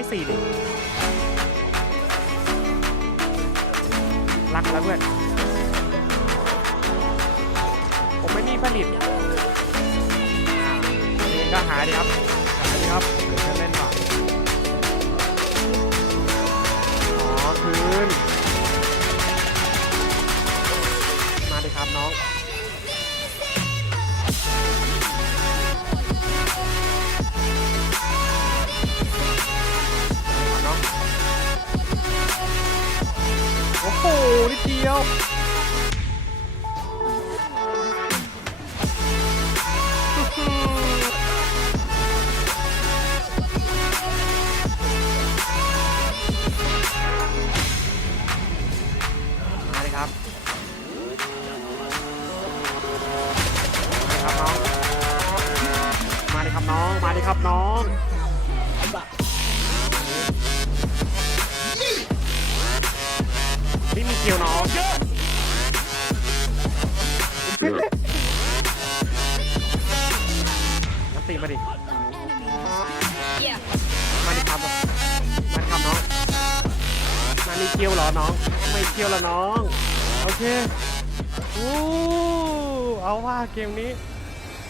ไม่สี่ดิรักแล้วเพื่อน ผมไม่มีผลิตอ่านี่ก็หาดีครับ หาดีครับ นิดเดียวมาเลยครับมาเลยครับน้อง มาเลยครับน้อง มาเลยครับน้อง นี่มีเกียวน้องน้ำตีมาดิ มาดิครับมาดิครับน้อง มานี่เกียวเหรอน้อง ไม่เกียวเหรอน้อง โอเคอู้เอาว่าเกมนี้